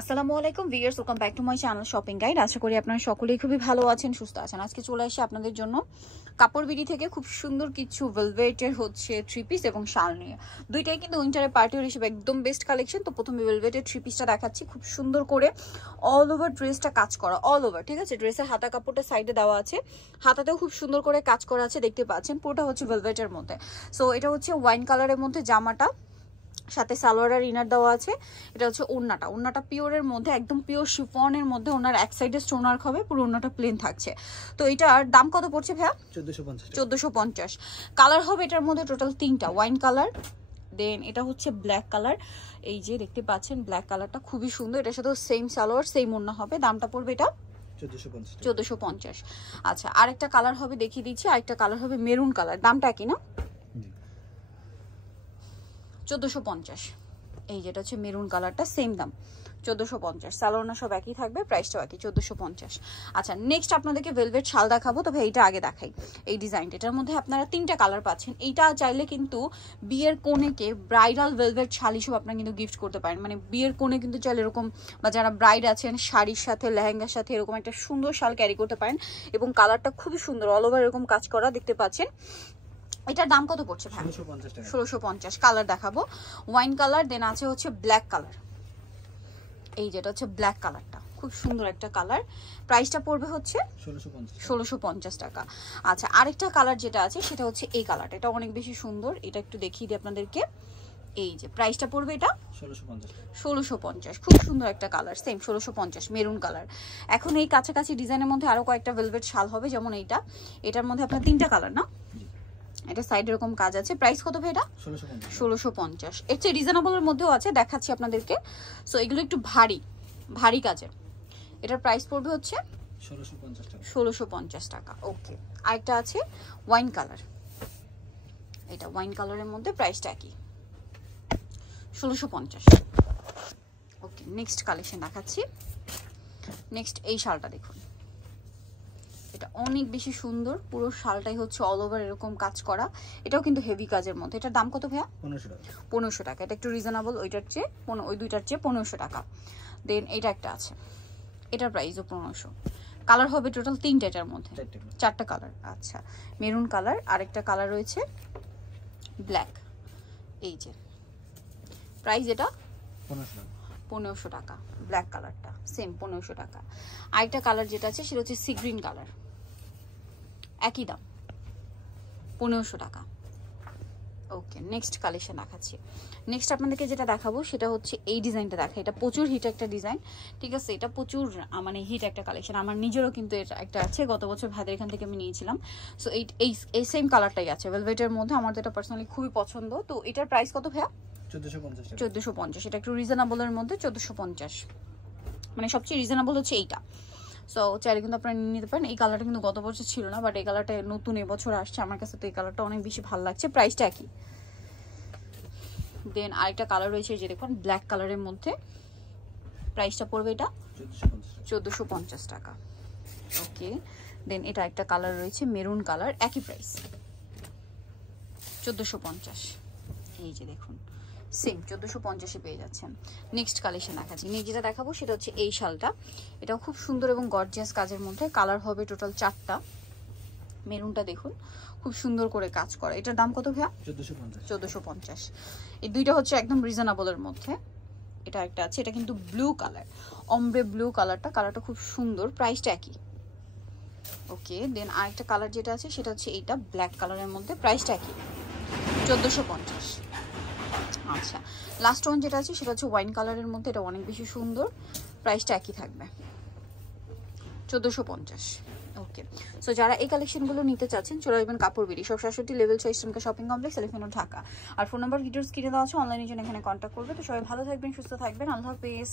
আসসালামু আলাইকুম viewers, welcome back to my channel shopping guide. আশা করি আপনারা সকলেই খুবই ভালো আছেন, সুস্থ আছেন। আজকে চলে আসি আপনাদের জন্য কাপড় বিডি থেকে খুব সুন্দর কিছু ভেলভেটের হচ্ছে থ্রি পিস এবং শাল নিয়ে। দুইটাই কিন্তু উইন্টারের পার্টিওয়ার হিসেবে একদম বেস্ট কালেকশন। তো প্রথমে ভেলভেটের থ্রি পিসটা দেখাচ্ছি, খুব সুন্দর করে অল ওভার ড্রেসটা কাজ করা, অল ওভার, ঠিক আছে। ড্রেসের হাতা কাপড়টা সাইডে দেওয়া আছে, হাতাতেও খুব সুন্দর করে কাজ করা আছে, দেখতে পাচ্ছেন। পুরোটা হচ্ছে ভেলভেটের মধ্যে। সো এটা হচ্ছে ওয়াইন কালারের মধ্যে জামাটা, সাথে সালোয়ার আর ইনার দেওয়া আছে। এটা হচ্ছে ওড়নাটা পিওরের মধ্যে, একদম পিওর শিফনের মধ্যে। ওনার এক সাইডে স্টোন ওয়ার্ক হবে, পুরো ওড়নাটা প্লেন থাকছে। তো এটার দাম কত পড়ছে ভাইয়া? 1450। কালার হবে এটার মধ্যে টোটাল 3টা, ওয়াইন কালার, দেন এটা হচ্ছে ব্ল্যাক কালার। এই যে দেখতে পাচ্ছেন ব্ল্যাক কালারটা খুবই সুন্দর। এটার সাথে সেম সালোয়ার সেম ওড়না হবে। দামটা পড়বে এটা 1450। আচ্ছা, আরেকটা কালার হবে দেখিয়ে দিচ্ছি। আরেকটা কালার হবে মেরুন কালার, দামটা কি না 1450। এই যেটা হচ্ছে মেরুন কালারটা, সেম দাম 1450। সালোয়ার সব একই থাকবে, প্রাইসটাও একই 1450। আচ্ছা, নেক্সট আপনাদেরকে ভেলভেট শাল দেখাবো। তবে এইটা আগে দেখাই, এই ডিজাইনটা। এটার মধ্যে আপনারা 3টা কালার পাচ্ছেন। এইটা চাইলে কিন্তু বিয়ের কোণেকে ব্রাইডাল ভেলভেট শাল হিসেবে আপনারা কিন্তু গিফট করতে পারেন। মানে বিয়ের কোণে কিন্তু চাইলে এরকম, বা যারা ব্রাইড আছেন শাড়ির সাথে লেহেঙ্গার সাথে এরকম একটা সুন্দর শাল ক্যারি করতে পারেন। এবং কালারটা খুবই সুন্দর, অল ওভার এরকম কাজ করা, দেখতে পাচ্ছেন। এটার দাম কত পড়ছে ভাই? 1650। কালার দেখাবো, ওয়াইন কালার, দেন আছে হচ্ছে ব্ল্যাক কালার। এই যেটা হচ্ছে ব্ল্যাক কালারটা, খুব সুন্দর একটা কালার। প্রাইসটা পড়বে হচ্ছে 1650 টাকা। আচ্ছা, আরেকটা কালার যেটা আছে সেটা হচ্ছে এই কালারটা। এটা অনেক বেশি সুন্দর, এটা একটু দেখিয়ে দিই আপনাদেরকে। এই যে প্রাইসটা পড়বে এটা 1650। খুব সুন্দর একটা কালার, সেম 1650, মেরুন কালার। এখন এই কাছাকাছি ডিজাইনের মধ্যে আরো কয়েকটা ভেলভেট শাল হবে, যেমন এইটা। এটার মধ্যে আপনার 3টা কালার না, এটা সাইড এরকম কাজ আছে। প্রাইস কত ভাই এটা? 1650। এর চেয়ে রিজনেবলের মধ্যেও আছে, দেখাচ্ছি আপনাদেরকে। সো এগুলো একটু ভারী কাজের। এটার প্রাইস পড়বে হচ্ছে 1650 টাকা। ওকে, আরেকটা আছে ওয়াইন কালার। এটা ওয়াইন কালারের মধ্যে, প্রাইসটা একই 1650। ওকে, নেক্সট কালেকশন দেখাচ্ছি। নেক্সট এই শালটা দেখুন, এটা অনেক বেশি সুন্দর। পুরো শালটাই হচ্ছে অল ওভার এরকম কাজ করা। এটাও কিন্তু হেভি কাজের মধ্যে। এটার দাম কত ভাইয়া? 1500 টাকা। এটা একটু রিজনেবল, ওইটার চেয়ে ওই দুইটার চেয়ে 1500 টাকা। দেন এটা একটা আছে, এটার প্রাইসও 1500। কালার হবে টোটাল 3টা, এটার মধ্যে 4টা কালার। আচ্ছা, মেরুন কালার, আরেকটা কালার রয়েছে ব্ল্যাক। এই যে প্রাইস এটা 1500 টাকা। ব্ল্যাক কালারটা সেম 1500 টাকা। আরেকটা কালার যেটা আছে সেটা হচ্ছে সি গ্রিন কালার, একই দাম 1500 টাকা। ওকে, নেক্সট কালেকশন দেখাচ্ছি। নেক্সট আপনাদেরকে যেটা দেখাবো সেটা হচ্ছে এই ডিজাইনটা দেখা। এটা প্রচুর হিট একটা ডিজাইন, ঠিক আছে। এটা প্রচুর মানে হিট একটা কালেকশন। আমার নিজেরও কিন্তু এটা একটা আছে, গত বছর ভাইদের এখান থেকে আমি নিয়েছিলাম। সো এই সেম কালারটাই আছে ভেলভেটের মধ্যে। আমার তো এটা পার্সোনালি খুবই পছন্দ। তো এটার প্রাইস কত ভাইয়া? 1450। এটা একটু রিজনেবলের মধ্যে 1450, মানে সবচেয়ে রিজনেবল হচ্ছে এইটা। সো চাইলে কিন্তু আপনারা নিয়ে নিতে পারেন। এই কালারটা কিন্তু গত বছর ছিল না, বাট এই কালারটা নতুন এবছর আসছে আমার কাছে। তো এই কালারটা অনেক বেশি ভালো লাগছে, প্রাইসটা একই। দেন আরেকটা কালার রয়েছে, যে দেখুন ব্ল্যাক কালারের মধ্যে। প্রাইসটা পড়বে এটা 1450 টাকা। ওকে, দেন এটা একটা কালার রয়েছে মেরুন কালার, একই প্রাইস 1450। এই যে দেখুন, সেম 1450-এ পেয়ে যাচ্ছেন। নেক্সট কালেকশন দেখাচ্ছি। নেক্সট যেটা দেখাবো সেটা হচ্ছে এই শালটা। এটাও খুব সুন্দর এবং গর্জিয়াস কাজের মধ্যে। কালার হবে টোটাল 4টা। মেরুনটা দেখুন, খুব সুন্দর করে কাজ করা। এটার দাম কত ভাইয়া? 1450। এই দুইটা হচ্ছে একদম রিজনেবলের মধ্যে। এটা একটা আছে, এটা কিন্তু ব্লু কালার, অমব্রে ব্লু কালারটা। কালারটা খুব সুন্দর, প্রাইসটা একই। ওকে, দেন আরেকটা কালার যেটা আছে সেটা হচ্ছে এইটা ব্ল্যাক কালারের মধ্যে, প্রাইসটা একই 1450। আচ্ছা, লাস্ট ওয়ান যেটা আছে সেটা হচ্ছে ওয়াইন কালারের মধ্যে। এটা অনেক বেশি সুন্দর, প্রাইসটা একই থাকবে 1450। ওকে, সো যারা এই কালেকশনগুলো নিতে চাচ্ছেন চলে আসবেন কাপড় BD, shop 67 level 6 eastern shopping complex, elephant road, Dhaka. আর ফোন নাম্বার ভিডিওস কিনে দেওয়া আছে, অনলাইনে জন্য এখানে কন্ট্যাক্ট করবে। তো সবাই ভালো থাকবেন, সুস্থ থাকবেন, আল্লাহ হাফেজ।